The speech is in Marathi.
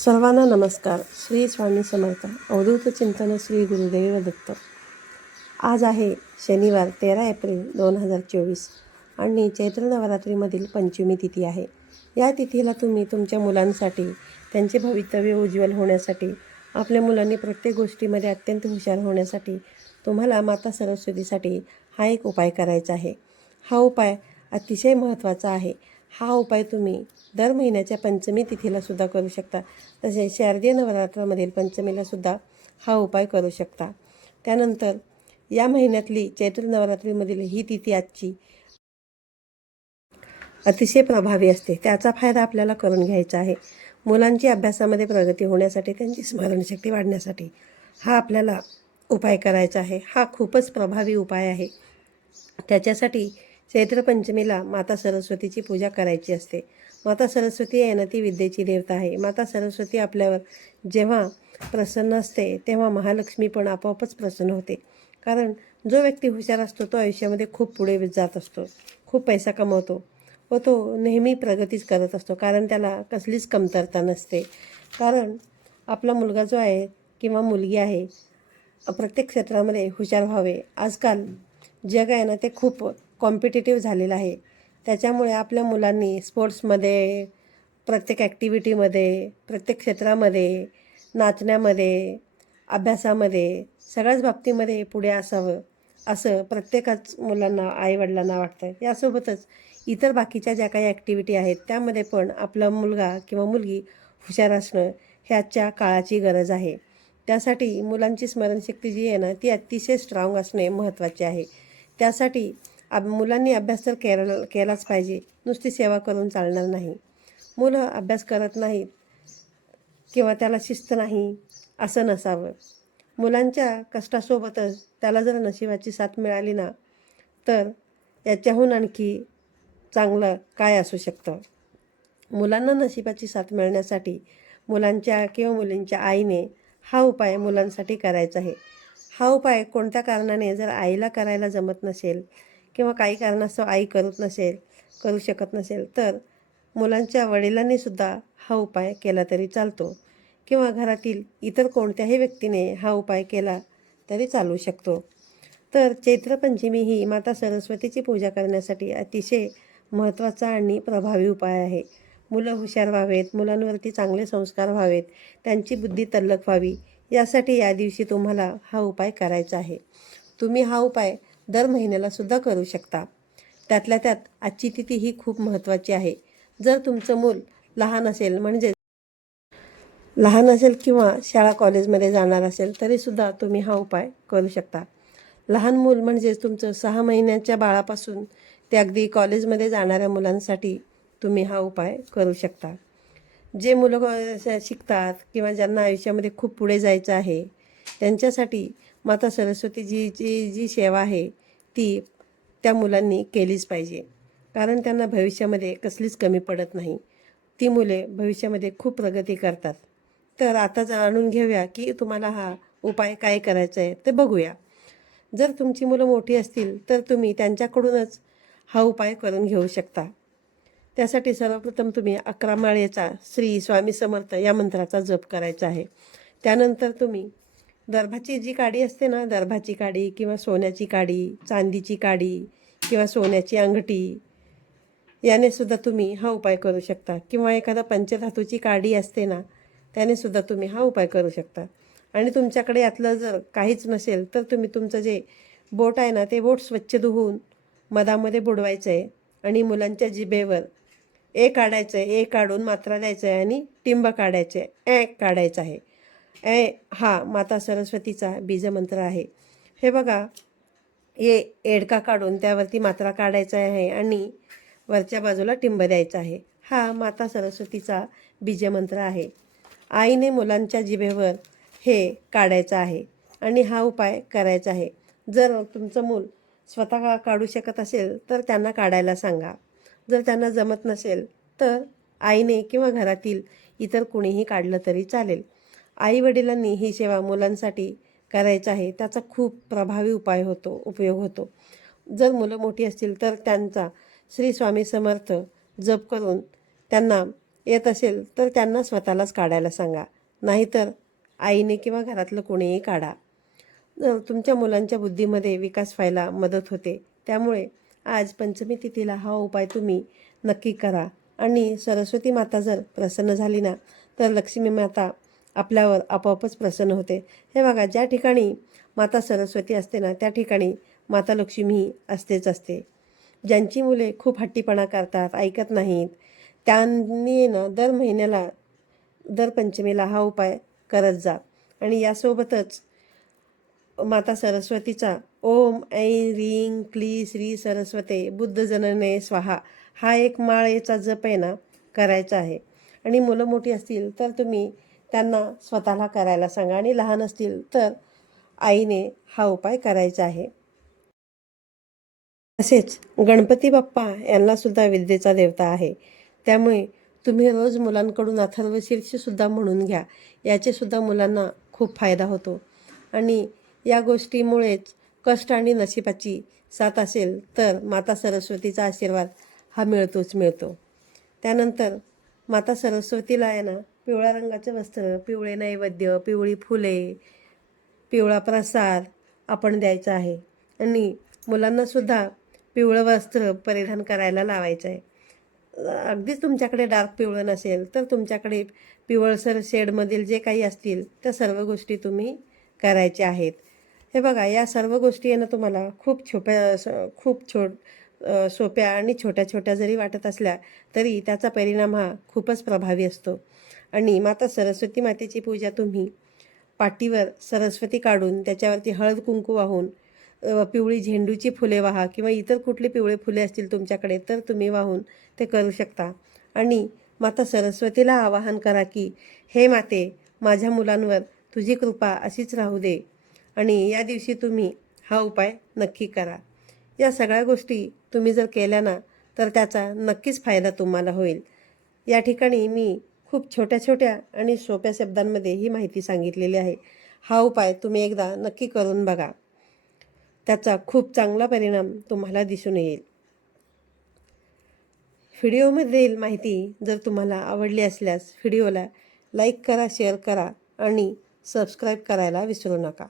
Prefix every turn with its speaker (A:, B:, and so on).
A: सर्वांना नमस्कार. श्री स्वामी समर्थ. अवधूत चिंतन श्री गुरुदेव दत्त. आज आहे शनिवार तेरा एप्रिल दोन हजार चोवीस आणि चैत्र नवरात्रीमधील पंचमी तिथी आहे. या तिथीला तुम्ही तुमच्या मुलांसाठी त्यांचे भवितव्य उज्ज्वल होण्यासाठी आपल्या मुलांनी प्रत्येक गोष्टीमध्ये अत्यंत हुशार होण्यासाठी तुम्हाला माता सरस्वतीसाठी हा एक उपाय करायचा आहे. हा उपाय अतिशय महत्त्वाचा आहे. हा उपाय तुम्ही दर महिन्याच्या पंचमी तिथीला सुद्धा करू शकता. तसेच शारदीय नवरात्रामधील पंचमीला सुद्धा हा उपाय करू शकता. त्यानंतर या महिन्यातली चैत्र नवरात्रीमधील ही तिथी आजची अतिशय प्रभावी असते. त्याचा फायदा आपल्याला करून घ्यायचा आहे. मुलांची अभ्यासामध्ये प्रगती होण्यासाठी त्यांची स्मरणशक्ती वाढण्यासाठी हा आपल्याला उपाय करायचा आहे. हा खूपच प्रभावी उपाय आहे. त्याच्यासाठी चैत्र पंचमीला माता सरस्वतीची पूजा करायची असते. माता सरस्वती आहे ना ती विद्येची देवता आहे. माता सरस्वती आपल्यावर जेव्हा प्रसन्न असते तेव्हा महालक्ष्मी पण आपोआपच प्रसन्न होते. कारण जो व्यक्ती हुशार असतो तो आयुष्यामध्ये खूप पुढे जात असतो. खूप पैसा कमवतो व तो नेहमी प्रगतीच करत असतो. कारण त्याला कसलीच कमतरता नसते. कारण आपला मुलगा जो आहे किंवा मुलगी आहे प्रत्येक क्षेत्रामध्ये हुशार व्हावे. आजकाल जग आहे ना ते खूप कॉम्पिटेटिव्ह झालेलं आहे. त्याच्यामुळे आपल्या मुलांनी स्पोर्ट्समध्ये प्रत्येक ॲक्टिव्हिटीमध्ये प्रत्येक क्षेत्रामध्ये नाचण्यामध्ये अभ्यासामध्ये सगळ्याच बाबतीमध्ये पुढे असावं असं प्रत्येकाच मुलांना आईवडिलांना वाटतं यासोबतच इतर बाकीच्या ज्या काही ॲक्टिव्हिटी आहेत त्यामध्ये पण आपला मुलगा किंवा मुलगी हुशार असणं हे आजच्या काळाची गरज आहे. त्यासाठी मुलांची स्मरणशक्ती जी आहे ना ती अतिशय स्ट्रॉंग असणे महत्त्वाचे आहे. त्यासाठी अब मुलांनी अभ्यास तर केला केलाच पाहिजे. नुसती सेवा करून चालणार नाही. मुलं अभ्यास करत नाहीत किंवा त्याला शिस्त नाही असं नसावं. मुलांच्या कष्टासोबतच त्याला जर नशिबाची साथ मिळाली ना तर याच्याहून आणखी चांगलं काय असू शकतं? मुलांना नशिबाची साथ मिळण्यासाठी मुलांच्या किंवा मुलींच्या आईने हा उपाय मुलांसाठी करायचा आहे. हा उपाय कोणत्या कारणाने जर आईला करायला जमत नसेल किंवा काही कारणास्तव आई करत नसेल करू शकत नसेल तर मुलांच्या वडिलांनीसुद्धा हा उपाय केला तरी चालतो. किंवा घरातील इतर कोणत्याही व्यक्तीने हा उपाय केला तरी चालू शकतो. तर चैत्रपंचमी ही माता सरस्वतीची पूजा करण्यासाठी अतिशय महत्त्वाचा आणि प्रभावी उपाय आहे. मुलं हुशार व्हावेत मुलांवरती चांगले संस्कार व्हावेत त्यांची बुद्धी तल्लक व्हावी यासाठी या दिवशी तुम्हाला हा उपाय करायचा आहे. तुम्ही हा उपाय दर महिन्याला सुद्धा करू शकता. त्यातल्या त्यात आजची तिथी ही खूप महत्त्वाची आहे. जर तुमचं मूल लहान असेल म्हणजे लहान असेल किंवा शाळा कॉलेजमध्ये जाणार असेल तरीसुद्धा तुम्ही हा उपाय करू शकता. लहान मूल म्हणजेच तुमचं सहा महिन्याच्या बाळापासून ते अगदी कॉलेजमध्ये जाणाऱ्या मुलांसाठी तुम्ही हा उपाय करू शकता. जे मुलं शिकतात किंवा ज्यांना आयुष्यामध्ये खूप पुढे जायचं आहे त्यांच्यासाठी माता सरस्वतीजीची जी जी सेवा आहे ती त्या मुलांनी केलीच पाहिजे. कारण त्यांना भविष्यामध्ये कसलीच कमी पडत नाही. ती मुले भविष्यामध्ये खूप प्रगती करतात. तर आता जाणून घेऊया की तुम्हाला हा उपाय काय करायचा आहे ते बघूया. जर तुमची मुलं मोठी असतील तर तुम्ही त्यांच्याकडूनच हा उपाय करून घेऊ शकता. त्यासाठी सर्वप्रथम तुम्ही अकरा माळेचा श्री स्वामी समर्थ या मंत्राचा जप करायचा आहे. त्यानंतर तुम्ही दर्भाची जी काडी असते ना दर्भाची काडी किंवा सोन्याची काडी चांदीची काडी किंवा सोन्याची अंगठी याने सुद्धा तुम्ही हा उपाय करू शकता. किंवा एखादा पंचधातूची काडी असते ना त्याने सुद्धा तुम्ही हा उपाय करू शकता. आणि तुमच्याकडे यातलं जर काहीच नसेल तर तुम्ही तुमचं जे बोट आहे ना ते बोट स्वच्छ धुवून मधामध्ये बुडवायचं आहे आणि मुलांच्या जिभेवर ए काढायचं आहे ए काढून मात्रा द्यायचं आहे आणि टिंब काढायचं आहे ए काढायचं आहे. ए हा माता सरस्वतीचा बीजमंत्र आहे. हे बघा हे एडका काढून त्यावरती मात्रा काढायचा आहे आणि वरच्या बाजूला टिंब द्यायचा आहे. हा माता सरस्वतीचा बीजमंत्र आहे. आईने मुलांच्या जिभेवर हे काढायचं आहे आणि हा उपाय करायचा आहे. जर तुमचं मूल स्वतः काढू शकत असेल तर त्यांना काढायला सांगा. जर त्यांना जमत नसेल तर आईने किंवा घरातील इतर कुणीही काढलं तरी चालेल. आई वडिलांनी ही सेवा मुलांसाठी करायचं आहे त्याचा खूप प्रभावी उपाय होतो उपयोग होतो. जर मुलं मोठी असतील तर त्यांचा श्री स्वामी समर्थ जप करून त्यांना येत असेल तर त्यांना स्वतःलाच काढायला सांगा. नाहीतर आईने किंवा घरातलं कोणीही काढा. जर तुमच्या मुलांच्या बुद्धीमध्ये विकास व्हायला मदत होते त्यामुळे आज पंचमी तिथीला हा उपाय तुम्ही नक्की करा. आणि सरस्वती माता जर प्रसन्न झाली ना तर लक्ष्मी माता आपल्यावर आपोआपच प्रसन्न होते. हे बघा ज्या ठिकाणी माता सरस्वती असते ना त्या ठिकाणी माता लक्ष्मी असतेच असते. ज्यांची मुले खूप हट्टीपणा करतात ऐकत नाहीत त्यांनी ना दर महिन्याला दर पंचमीला हा उपाय करत जा. आणि यासोबतच माता सरस्वतीचा ओम ऐं रीं क्ली श्री सरस्वते बुद्ध जनने स्वाहा हा एक माळेचा जप आहे ना करायचा आहे. आणि मुलं मोठी असतील तर तुम्ही त्यांना स्वतःला करायला सांगा आणि लहान असतील तर आईने हा उपाय करायचा आहे. तसेच गणपती बाप्पा यांना सुद्धा विद्येचा देवता आहे. त्यामुळे तुम्ही रोज मुलांकडून सुद्धा म्हणून घ्या. याचेसुद्धा मुलांना खूप फायदा होतो. आणि या गोष्टीमुळेच कष्ट आणि नशिबाची साथ असेल तर माता सरस्वतीचा आशीर्वाद हा मिळतोच मिळतो. त्यानंतर माता सरस्वतीला आहे ना पिवळ्या रंगाचे वस्त्र पिवळे नैवेद्य पिवळी फुले पिवळा प्रसाद आपण द्यायचा आहे. आणि मुलांनासुद्धा पिवळं वस्त्र परिधान करायला लावायचं आहे. अगदीच तुमच्याकडे डार्क पिवळं नसेल तर तुमच्याकडे पिवळसर शेडमधील जे काही असतील त्या सर्व गोष्टी तुम्ही करायच्या आहेत. हे बघा या सर्व गोष्टी आहे ना तुम्हाला खूप छोप्या खूप छोट सोप्या आणि छोट्या छोट्या जरी वाटत असल्या तरी त्याचा परिणाम हा खूपच प्रभावी असतो. आणि माता सरस्वती मातेची पूजा तुम्ही पाटीवर सरस्वती काढून त्याच्यावरती हळद कुंकू वाहून पिवळी झेंडूची फुले वाहा किंवा इतर कुठले पिवळे फुले असतील तुमच्याकडे तर तुम्ही वाहून ते करू शकता. आणि माता सरस्वतीला आवाहन करा की हे माते माझ्या मुलांवर तुझी कृपा अशीच राहू दे आणि या दिवशी तुम्ही हा उपाय नक्की करा. या सगळ्या गोष्टी तुम्ही जर केल्या ना तर त्याचा नक्कीच फायदा तुम्हाला होईल. या ठिकाणी मी खूप छोट्या छोट्या आणि सोप्या शब्दांमध्ये ही माहिती सांगितलेली आहे. हा उपाय तुम्ही एकदा नक्की करून बघा. त्याचा खूप चांगला परिणाम तुम्हाला दिसून येईल. व्हिडिओमधील माहिती जर तुम्हाला आवडली असल्यास व्हिडिओला लाईक करा शेअर करा आणि सबस्क्राईब करायला विसरू नका.